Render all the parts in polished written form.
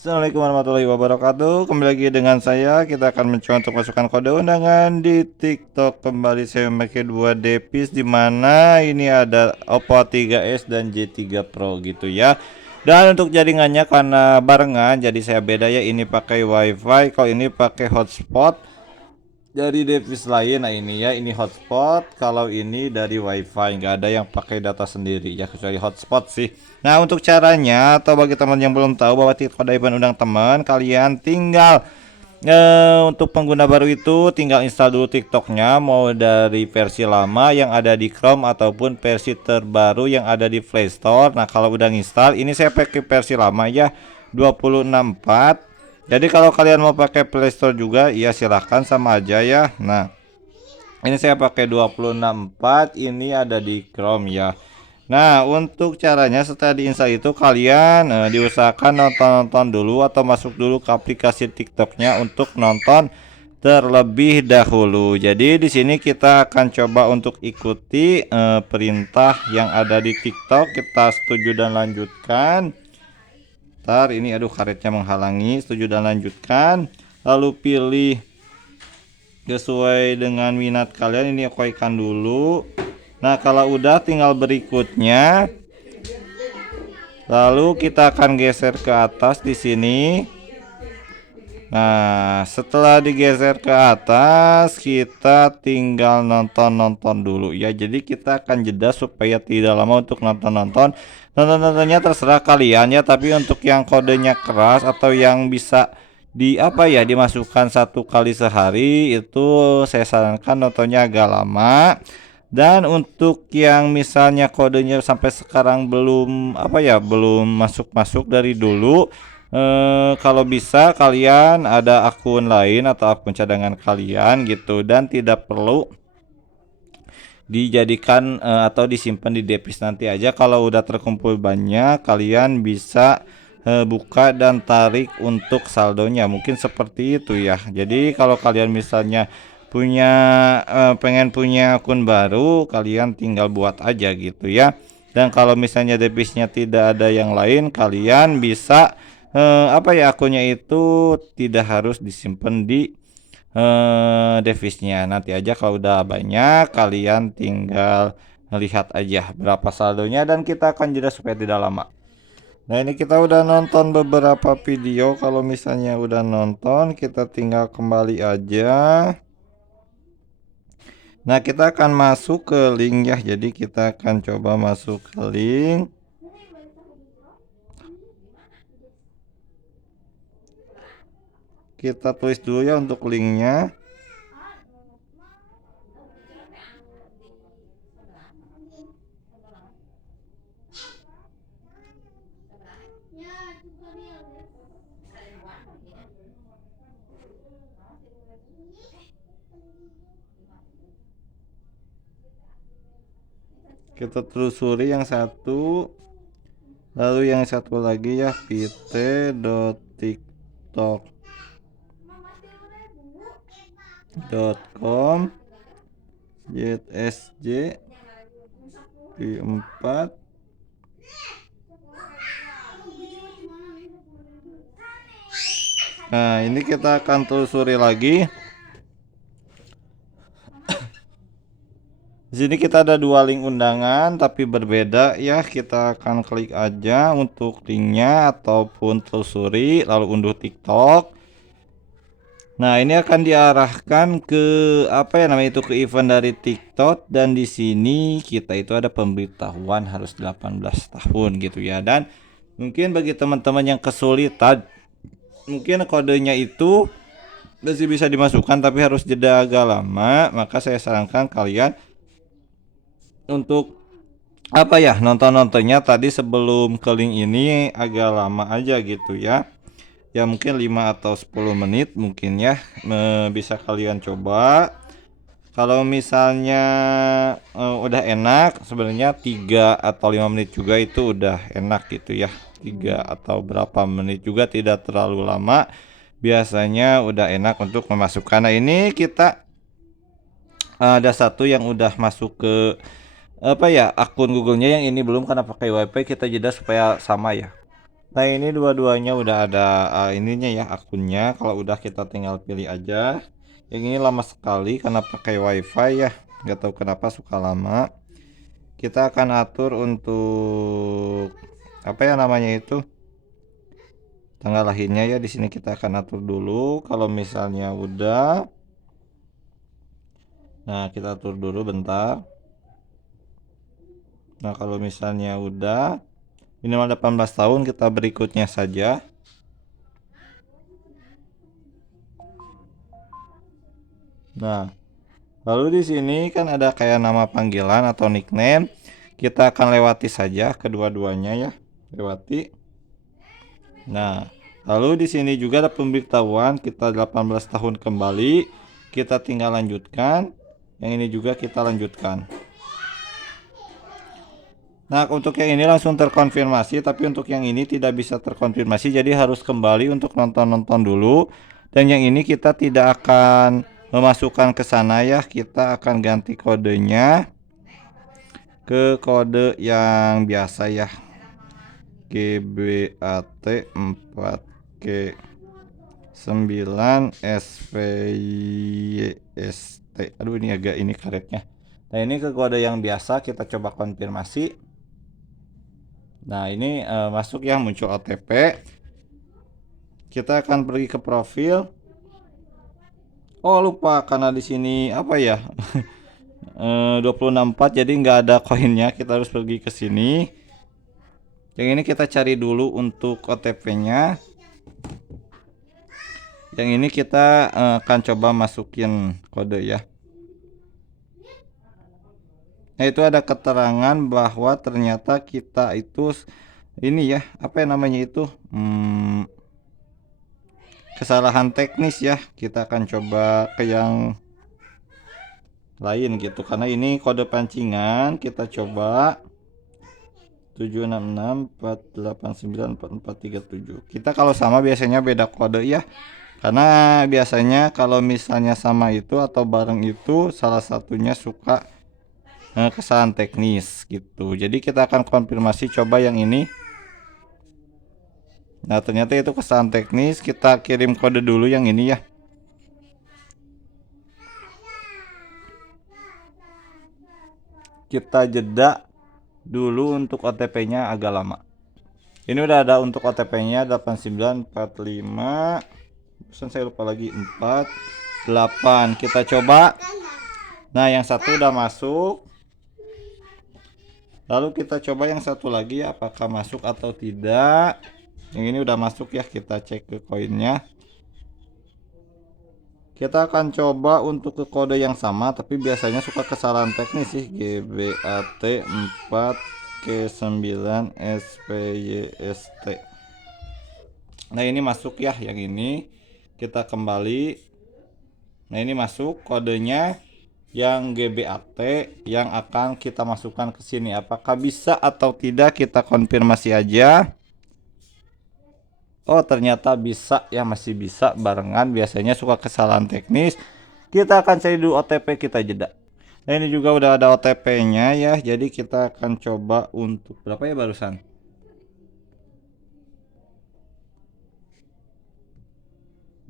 Assalamualaikum warahmatullahi wabarakatuh. Kembali lagi dengan saya. Kita akan mencoba untuk masukkan kode undangan di TikTok. Kembali saya memakai dua device, di mana ini ada Oppo 3s dan J3 Pro gitu ya. Dan untuk jaringannya karena barengan, jadi saya beda ya. Ini pakai WiFi, kalau ini pakai hotspot dari device lain. Nah ini ya, ini hotspot, kalau ini dari WiFi, nggak ada yang pakai data sendiri ya, kecuali hotspot sih. Nah untuk caranya, atau bagi teman yang belum tahu bahwa TikTok ada event undang teman, kalian tinggal untuk pengguna baru itu tinggal install dulu TikToknya, mau dari versi lama yang ada di Chrome ataupun versi terbaru yang ada di Play Store. Nah kalau udah install, ini saya pakai versi lama ya, 264. Jadi kalau kalian mau pakai Play Store juga ya silahkan, sama aja ya. Nah ini saya pakai 264, ini ada di Chrome ya. Nah untuk caranya, setelah diinstal itu kalian diusahakan nonton dulu atau masuk dulu ke aplikasi TikToknya untuk nonton terlebih dahulu. Jadi di sini kita akan coba untuk ikuti perintah yang ada di TikTok. Kita setuju dan lanjutkan. Ntar ini aduh karetnya menghalangi, setuju dan lanjutkan. Lalu pilih sesuai dengan minat kalian, ini aku ikan dulu. Nah kalau udah tinggal berikutnya, lalu kita akan geser ke atas di sini. Nah setelah digeser ke atas, kita tinggal nonton dulu ya. Jadi kita akan jeda supaya tidak lama untuk nontonnya terserah kalian ya. Tapi untuk yang kodenya keras atau yang bisa di apa ya, dimasukkan satu kali sehari, itu saya sarankan nontonnya agak lama. Dan untuk yang misalnya kodenya sampai sekarang belum apa ya, belum masuk dari dulu, kalau bisa kalian ada akun lain atau akun cadangan kalian gitu, dan tidak perlu dijadikan atau disimpan di device. Nanti aja kalau udah terkumpul banyak, kalian bisa buka dan tarik untuk saldonya, mungkin seperti itu ya. Jadi kalau kalian misalnya punya pengen punya akun baru, kalian tinggal buat aja gitu ya. Dan kalau misalnya device-nya tidak ada yang lain, kalian bisa apa ya, akunnya itu tidak harus disimpan di device-nya. Nanti aja kalau udah banyak, kalian tinggal lihat aja berapa saldonya, dan kita akan jeda supaya tidak lama. Nah ini kita udah nonton beberapa video. Kalau misalnya udah nonton, kita tinggal kembali aja. Nah kita akan masuk ke link ya. Jadi kita akan coba masuk ke link. Kita tulis dulu ya untuk linknya. Kita telusuri yang satu, lalu yang satu lagi ya, pt.tiktok.com JSJ P4. Nah ini kita akan telusuri lagi. Di sini kita ada dua link undangan tapi berbeda ya. Kita akan klik aja untuk linknya ataupun telusuri lalu unduh TikTok. Nah ini akan diarahkan ke apa ya namanya itu, ke event dari TikTok, dan di sini kita itu ada pemberitahuan harus 18 tahun gitu ya. Dan mungkin bagi teman-teman yang kesulitan, mungkin kodenya itu masih bisa dimasukkan tapi harus jeda agak lama, maka saya sarankan kalian untuk apa ya, nontonnya tadi sebelum ke link ini agak lama aja gitu ya. Ya mungkin 5 atau 10 menit mungkin ya, bisa kalian coba. Kalau misalnya udah enak, sebenarnya 3 atau 5 menit juga itu udah enak gitu ya. 3 atau berapa menit juga tidak terlalu lama, biasanya udah enak untuk memasukkan. Nah ini kita ada satu yang udah masuk ke apa ya, akun Google-nya, yang ini belum karena pakai WiFi. Kita jeda supaya sama ya. Nah ini dua-duanya udah ada ininya ya, akunnya. Kalau udah kita tinggal pilih aja. Yang ini lama sekali karena pakai wifi ya, nggak tahu kenapa suka lama. Kita akan atur untuk apa ya namanya itu, tanggal lahirnya ya. Di sini kita akan atur dulu. Kalau misalnya udah, nah kita atur dulu bentar. Nah kalau misalnya udah minimal 18 tahun, kita berikutnya saja. Nah, lalu di sini kan ada kayak nama panggilan atau nickname. Kita akan lewati saja kedua-duanya ya, lewati. Nah, lalu di sini juga ada pemberitahuan kita 18 tahun kembali. Kita tinggal lanjutkan. Yang ini juga kita lanjutkan. Nah, untuk yang ini langsung terkonfirmasi, tapi untuk yang ini tidak bisa terkonfirmasi, jadi harus kembali untuk nonton-nonton dulu. Dan yang ini kita tidak akan memasukkan ke sana ya, kita akan ganti kodenya ke kode yang biasa ya, GBAT 4K 9 SVYST. Aduh ini agak ini karetnya. Nah ini ke kode yang biasa, kita coba konfirmasi. Nah ini masuk ya, muncul OTP. Kita akan pergi ke profil. Oh lupa karena di sini apa ya 264 jadi nggak ada koinnya, kita harus pergi ke sini. Yang ini kita cari dulu untuk OTP-nya. Yang ini kita akan coba masukin kode ya. Nah itu ada keterangan bahwa ternyata kita itu ini ya, apa yang namanya itu kesalahan teknis ya. Kita akan coba ke yang lain gitu, karena ini kode pancingan. Kita coba 766489447. Kita kalau sama biasanya beda kode ya, karena biasanya kalau misalnya sama itu atau bareng itu salah satunya suka kesalahan teknis gitu. Jadi kita akan konfirmasi coba yang ini. Nah ternyata itu kesalahan teknis. Kita kirim kode dulu yang ini ya. Kita jeda dulu untuk OTP-nya agak lama. Ini udah ada untuk OTP-nya 8945. Pesan saya lupa lagi 48. Kita coba. Nah yang satu udah masuk. Lalu kita coba yang satu lagi apakah masuk atau tidak. Yang ini udah masuk ya, kita cek ke koinnya. Kita akan coba untuk ke kode yang sama, tapi biasanya suka kesalahan teknis sih. GBAT 4K9 SPYST. Nah ini masuk ya, yang ini kita kembali. Nah ini masuk kodenya yang GBAT yang akan kita masukkan ke sini. Apakah bisa atau tidak, kita konfirmasi aja. Oh ternyata bisa ya, masih bisa barengan. Biasanya suka kesalahan teknis. Kita akan cari dulu OTP, kita jeda. Nah ini juga udah ada OTP-nya ya. Jadi kita akan coba untuk berapa ya barusan?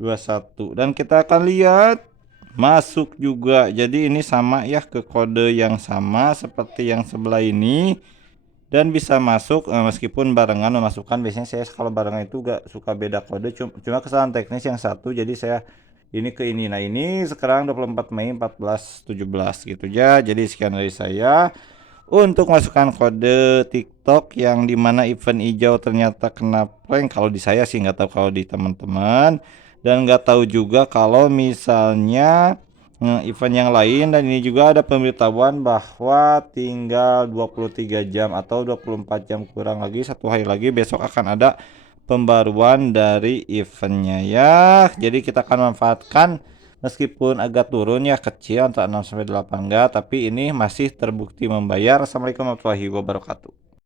21. Dan kita akan lihat masuk juga. Jadi ini sama ya, ke kode yang sama seperti yang sebelah ini. Dan bisa masuk meskipun barengan memasukkan. Biasanya saya kalau barengan itu gak suka beda kode, cuma kesalahan teknis yang satu, jadi saya ini ke ini. Nah ini sekarang 24 Mei 1417 gitu ya. Jadi sekian dari saya untuk masukkan kode TikTok yang dimana event hijau ternyata kena prank. Kalau di saya sih, nggak tahu kalau di teman-teman, dan nggak tahu juga kalau misalnya event yang lain. Dan ini juga ada pemberitahuan bahwa tinggal 23 jam atau 24 jam kurang lagi, satu hari lagi besok akan ada pembaruan dari eventnya ya. Jadi kita akan manfaatkan, meskipun agak turun ya, kecil antara 6 sampai 8 enggak, tapi ini masih terbukti membayar. Assalamualaikum warahmatullahi wabarakatuh.